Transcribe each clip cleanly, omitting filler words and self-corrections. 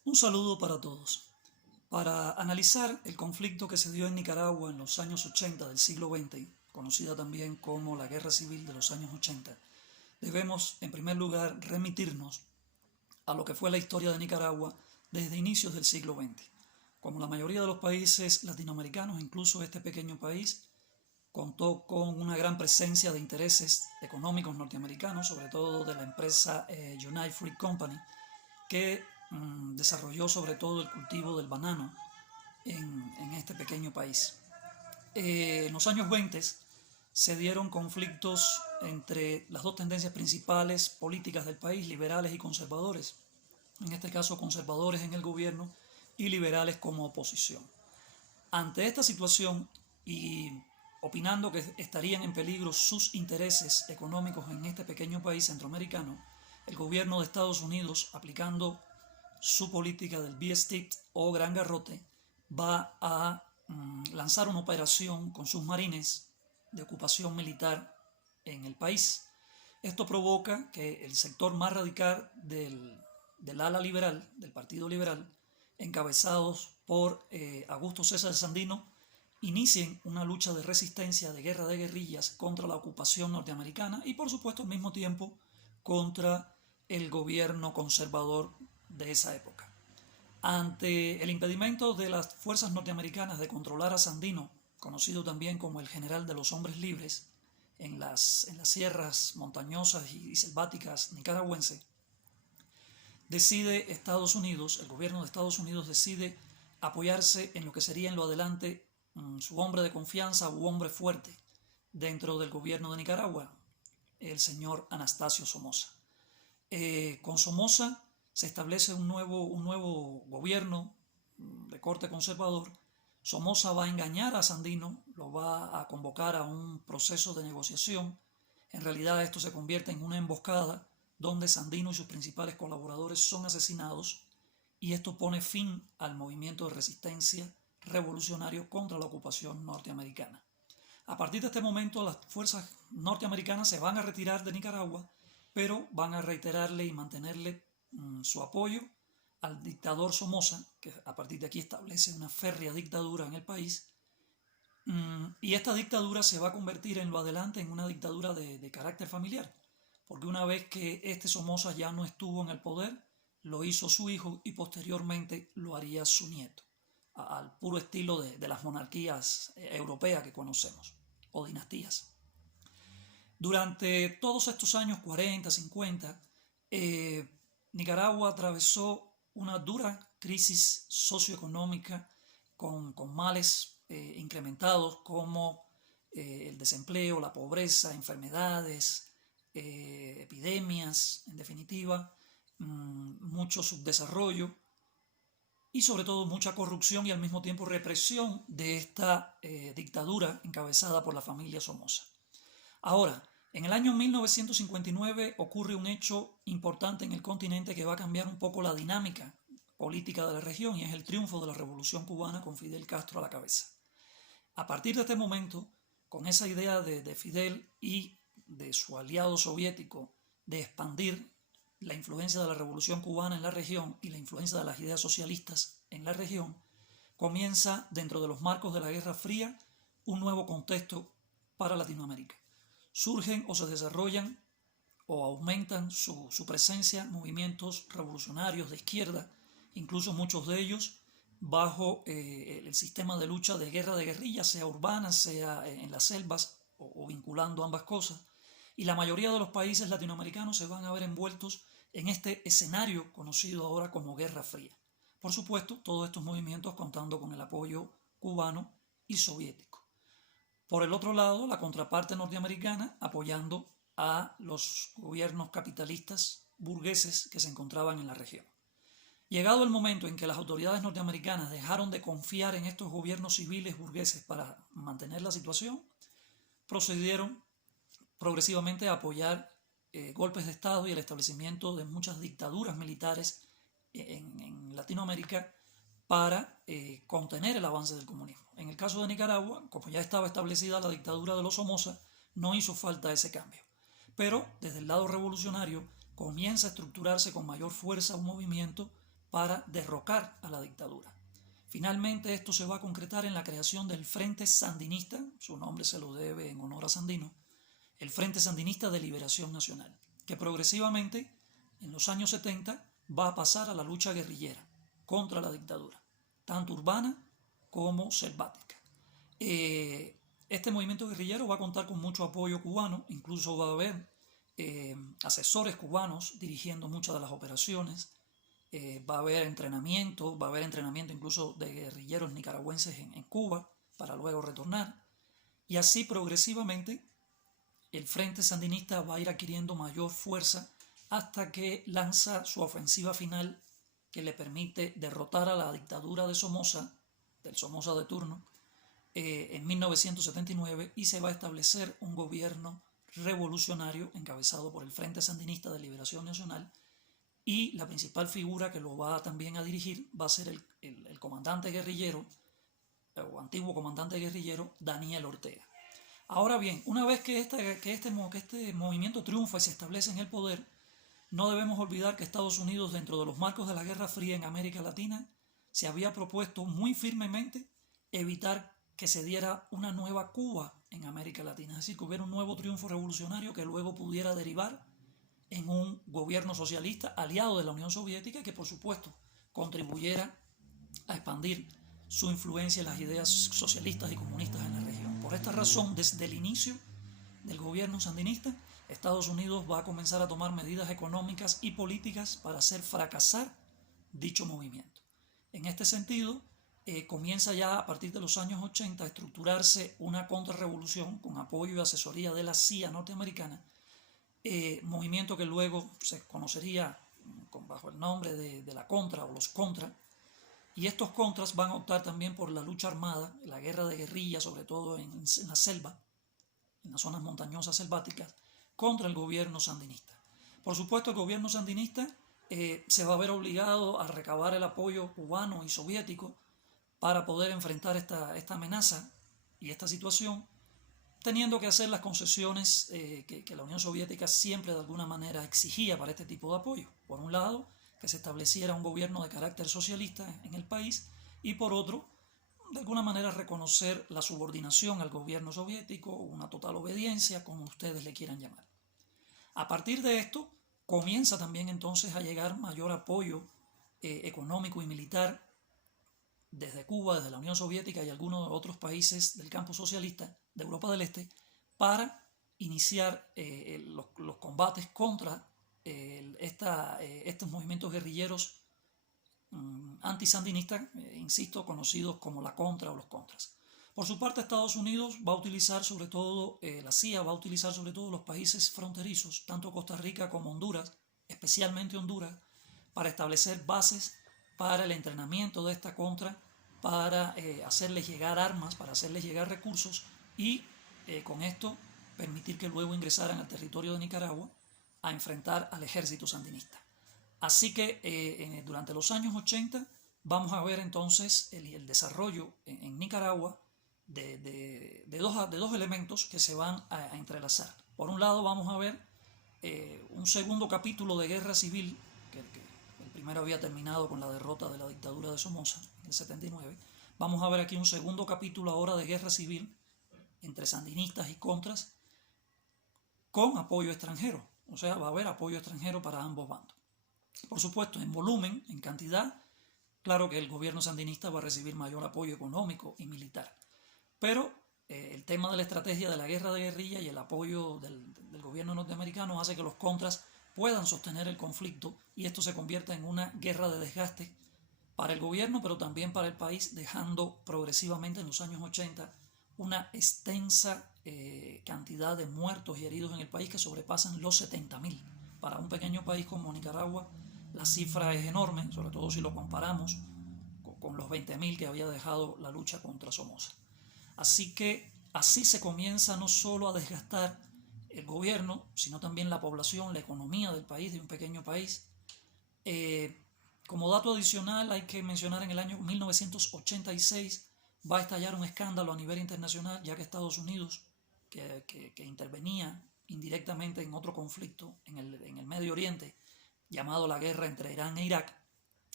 Un saludo para todos. Para analizar el conflicto que se dio en Nicaragua en los años 80 del siglo XX, conocida también como la Guerra Civil de los años 80, debemos, en primer lugar, remitirnos a lo que fue la historia de Nicaragua desde inicios del siglo XX. Como la mayoría de los países latinoamericanos, incluso este pequeño país contó con una gran presencia de intereses económicos norteamericanos, sobre todo de la empresa United Fruit Company, que desarrolló sobre todo el cultivo del banano en este pequeño país. En los años 20 se dieron conflictos entre las dos tendencias principales políticas del país, liberales y conservadores, en este caso conservadores en el gobierno y liberales como oposición. Ante esta situación y opinando que estarían en peligro sus intereses económicos en este pequeño país centroamericano, el gobierno de Estados Unidos, aplicando su política del B-Stick o Gran Garrote, va a lanzar una operación con sus marines de ocupación militar en el país. Esto provoca que el sector más radical del ala liberal, del Partido Liberal, encabezados por Augusto César Sandino, inicien una lucha de resistencia, de guerra de guerrillas contra la ocupación norteamericana y por supuesto al mismo tiempo contra el gobierno conservador de esa época. Ante el impedimento de las fuerzas norteamericanas de controlar a Sandino, conocido también como el general de los hombres libres, en las sierras montañosas y selváticas nicaragüenses, decide Estados Unidos, el gobierno de Estados Unidos decide apoyarse en lo que sería en lo adelante su hombre de confianza u hombre fuerte dentro del gobierno de Nicaragua, el señor Anastasio Somoza. Con Somoza se establece un nuevo gobierno de corte conservador. Somoza va a engañar a Sandino, lo va a convocar a un proceso de negociación. En realidad esto se convierte en una emboscada donde Sandino y sus principales colaboradores son asesinados y esto pone fin al movimiento de resistencia revolucionario contra la ocupación norteamericana. A partir de este momento las fuerzas norteamericanas se van a retirar de Nicaragua, pero van a reiterarle y mantenerle su apoyo al dictador Somoza, que a partir de aquí establece una férrea dictadura en el país, y esta dictadura se va a convertir en lo adelante en una dictadura de carácter familiar, porque una vez que este Somoza ya no estuvo en el poder, lo hizo su hijo y posteriormente lo haría su nieto, al puro estilo de las monarquías europeas que conocemos, o dinastías. Durante todos estos años 40, 50, Nicaragua atravesó una dura crisis socioeconómica con males incrementados como el desempleo, la pobreza, enfermedades, epidemias, en definitiva, mucho subdesarrollo y sobre todo mucha corrupción y al mismo tiempo represión de esta dictadura encabezada por la familia Somoza. Ahora, en el año 1959 ocurre un hecho importante en el continente que va a cambiar un poco la dinámica política de la región y es el triunfo de la Revolución Cubana con Fidel Castro a la cabeza. A partir de este momento, con esa idea de Fidel y de su aliado soviético de expandir la influencia de la Revolución Cubana en la región y la influencia de las ideas socialistas en la región, comienza dentro de los marcos de la Guerra Fría un nuevo contexto para Latinoamérica. Surgen o se desarrollan o aumentan su presencia movimientos revolucionarios de izquierda, incluso muchos de ellos bajo el sistema de lucha de guerra de guerrillas, sea urbana, sea en las selvas o vinculando ambas cosas. Y la mayoría de los países latinoamericanos se van a ver envueltos en este escenario conocido ahora como Guerra Fría. Por supuesto, todos estos movimientos contando con el apoyo cubano y soviético. Por el otro lado, la contraparte norteamericana apoyando a los gobiernos capitalistas burgueses que se encontraban en la región. Llegado el momento en que las autoridades norteamericanas dejaron de confiar en estos gobiernos civiles burgueses para mantener la situación, procedieron progresivamente a apoyar golpes de Estado y el establecimiento de muchas dictaduras militares en Latinoamérica para contener el avance del comunismo. En el caso de Nicaragua, como ya estaba establecida la dictadura de los Somoza, no hizo falta ese cambio. Pero desde el lado revolucionario comienza a estructurarse con mayor fuerza un movimiento para derrocar a la dictadura. Finalmente esto se va a concretar en la creación del Frente Sandinista, su nombre se lo debe en honor a Sandino, el Frente Sandinista de Liberación Nacional, que progresivamente en los años 70 va a pasar a la lucha guerrillera contra la dictadura, tanto urbana como selvática. Este movimiento guerrillero va a contar con mucho apoyo cubano, incluso va a haber asesores cubanos dirigiendo muchas de las operaciones, va a haber entrenamiento incluso de guerrilleros nicaragüenses en Cuba para luego retornar, y así progresivamente el Frente Sandinista va a ir adquiriendo mayor fuerza hasta que lanza su ofensiva final que le permite derrotar a la dictadura de Somoza, del Somoza de turno, en 1979, y se va a establecer un gobierno revolucionario encabezado por el Frente Sandinista de Liberación Nacional, y la principal figura que lo va también a dirigir va a ser el comandante guerrillero, o antiguo comandante guerrillero, Daniel Ortega. Ahora bien, una vez que este movimiento triunfa y se establece en el poder, no debemos olvidar que Estados Unidos, dentro de los marcos de la Guerra Fría en América Latina, se había propuesto muy firmemente evitar que se diera una nueva Cuba en América Latina, es decir, que hubiera un nuevo triunfo revolucionario que luego pudiera derivar en un gobierno socialista aliado de la Unión Soviética que, por supuesto, contribuyera a expandir su influencia en las ideas socialistas y comunistas en la región. Por esta razón, desde el inicio del gobierno sandinista, Estados Unidos va a comenzar a tomar medidas económicas y políticas para hacer fracasar dicho movimiento. En este sentido, comienza ya a partir de los años 80 a estructurarse una contrarrevolución con apoyo y asesoría de la CIA norteamericana, movimiento que luego se conocería bajo el nombre de la Contra o los Contra, y estos contras van a optar también por la lucha armada, la guerra de guerrilla, sobre todo en la selva, en las zonas montañosas selváticas, contra el gobierno sandinista. Por supuesto, el gobierno sandinista se va a ver obligado a recabar el apoyo cubano y soviético para poder enfrentar esta amenaza y esta situación, teniendo que hacer las concesiones que la Unión Soviética siempre de alguna manera exigía para este tipo de apoyo. Por un lado, que se estableciera un gobierno de carácter socialista en el país, y por otro, de alguna manera reconocer la subordinación al gobierno soviético, una total obediencia, como ustedes le quieran llamar. A partir de esto, comienza también entonces a llegar mayor apoyo económico y militar desde Cuba, desde la Unión Soviética y algunos otros países del campo socialista de Europa del Este, para iniciar los combates contra estos movimientos guerrilleros antisandinistas, insisto, conocidos como la Contra o los Contras. Por su parte, Estados Unidos va a utilizar sobre todo, la CIA va a utilizar sobre todo los países fronterizos, tanto Costa Rica como Honduras, especialmente Honduras, para establecer bases para el entrenamiento de esta Contra, para hacerles llegar armas, para hacerles llegar recursos y con esto permitir que luego ingresaran al territorio de Nicaragua a enfrentar al ejército sandinista. Así que durante los años 80 vamos a ver entonces el desarrollo en Nicaragua de dos elementos que se van a entrelazar. Por un lado vamos a ver un segundo capítulo de guerra civil, que el primero había terminado con la derrota de la dictadura de Somoza en el 79. Vamos a ver aquí un segundo capítulo ahora de guerra civil entre sandinistas y contras con apoyo extranjero, o sea, va a haber apoyo extranjero para ambos bandos. Por supuesto, en volumen, en cantidad, claro que el gobierno sandinista va a recibir mayor apoyo económico y militar, pero el tema de la estrategia de la guerra de guerrilla y el apoyo del gobierno norteamericano hace que los contras puedan sostener el conflicto y esto se convierta en una guerra de desgaste para el gobierno, pero también para el país, dejando progresivamente en los años 80 una extensa cantidad de muertos y heridos en el país que sobrepasan los 70.000. Para un pequeño país como Nicaragua, la cifra es enorme, sobre todo si lo comparamos con los 20.000 que había dejado la lucha contra Somoza. Así que así se comienza no solo a desgastar el gobierno, sino también la población, la economía del país, de un pequeño país. Como dato adicional hay que mencionar en el año 1986 va a estallar un escándalo a nivel internacional, ya que Estados Unidos, que intervenía indirectamente en otro conflicto en el Medio Oriente, llamado la guerra entre Irán e Irak,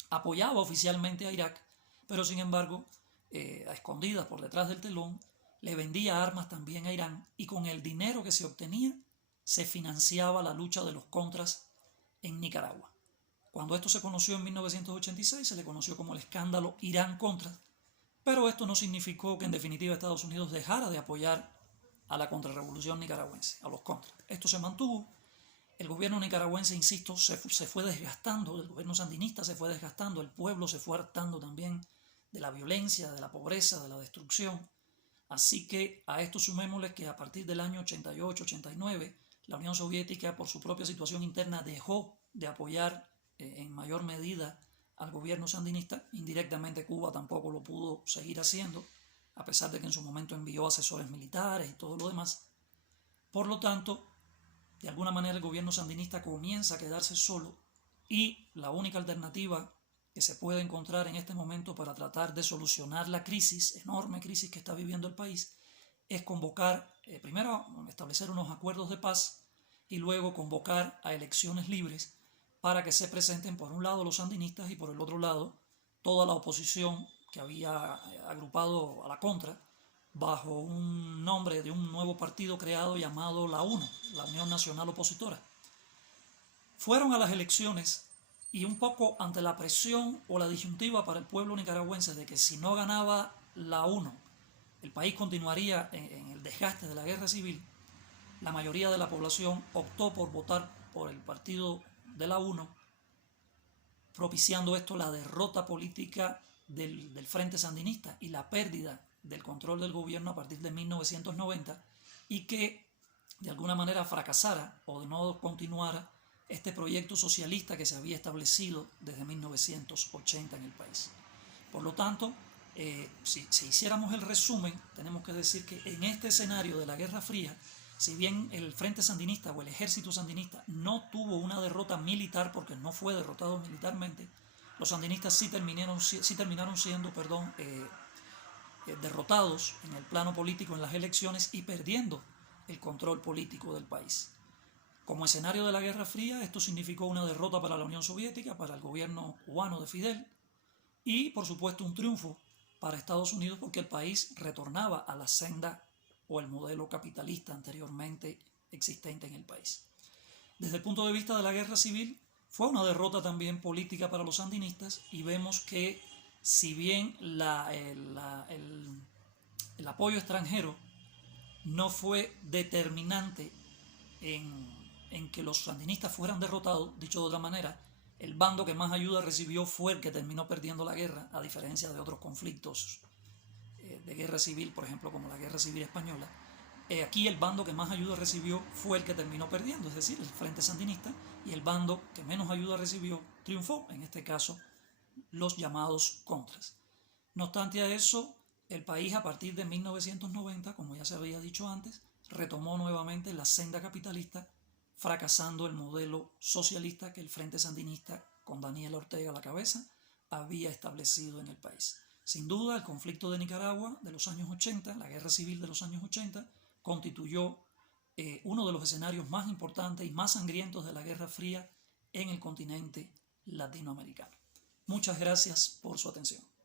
apoyaba oficialmente a Irak, pero sin embargo, a escondidas por detrás del telón, le vendía armas también a Irán y con el dinero que se obtenía se financiaba la lucha de los contras en Nicaragua. Cuando esto se conoció en 1986 se le conoció como el escándalo Irán-Contras, pero esto no significó que en definitiva Estados Unidos dejara de apoyar a la contrarrevolución nicaragüense, a los contras. Esto se mantuvo. El gobierno nicaragüense, insisto, se fue desgastando, el gobierno sandinista se fue desgastando, el pueblo se fue hartando también de la violencia, de la pobreza, de la destrucción. Así que a esto sumémosle que a partir del año 88-89, la Unión Soviética, por su propia situación interna, dejó de apoyar en mayor medida al gobierno sandinista. Indirectamente Cuba tampoco lo pudo seguir haciendo, a pesar de que en su momento envió asesores militares y todo lo demás. Por lo tanto, de alguna manera el gobierno sandinista comienza a quedarse solo y la única alternativa que se puede encontrar en este momento para tratar de solucionar la crisis, enorme crisis que está viviendo el país, es convocar, primero establecer unos acuerdos de paz y luego convocar a elecciones libres para que se presenten por un lado los sandinistas y por el otro lado toda la oposición que había agrupado a la contra bajo un nombre de un nuevo partido creado llamado la UNO, la Unión Nacional Opositora. Fueron a las elecciones y un poco ante la presión o la disyuntiva para el pueblo nicaragüense de que si no ganaba la UNO, el país continuaría en el desgaste de la guerra civil, la mayoría de la población optó por votar por el partido de la UNO, propiciando esto la derrota política del Frente Sandinista y la pérdida del control del gobierno a partir de 1990 y que de alguna manera fracasara o de no continuara este proyecto socialista que se había establecido desde 1980 en el país. Por lo tanto, si hiciéramos el resumen, tenemos que decir que en este escenario de la Guerra Fría, si bien el Frente Sandinista o el Ejército Sandinista no tuvo una derrota militar porque no fue derrotado militarmente, los sandinistas sí terminaron siendo derrotados en el plano político en las elecciones y perdiendo el control político del país. Como escenario de la Guerra Fría, esto significó una derrota para la Unión Soviética, para el gobierno cubano de Fidel, y por supuesto un triunfo para Estados Unidos porque el país retornaba a la senda o el modelo capitalista anteriormente existente en el país. Desde el punto de vista de la guerra civil, fue una derrota también política para los sandinistas y vemos que si bien el apoyo extranjero no fue determinante en que los sandinistas fueran derrotados, dicho de otra manera, el bando que más ayuda recibió fue el que terminó perdiendo la guerra, a diferencia de otros conflictos de guerra civil, por ejemplo, como la Guerra Civil Española. Aquí el bando que más ayuda recibió fue el que terminó perdiendo, es decir, el Frente Sandinista, y el bando que menos ayuda recibió triunfó, en este caso, los llamados contras. No obstante a eso, el país a partir de 1990, como ya se había dicho antes, retomó nuevamente la senda capitalista, fracasando el modelo socialista que el Frente Sandinista, con Daniel Ortega a la cabeza, había establecido en el país. Sin duda, el conflicto de Nicaragua de los años 80, la guerra civil de los años 80, constituyó uno de los escenarios más importantes y más sangrientos de la Guerra Fría en el continente latinoamericano. Muchas gracias por su atención.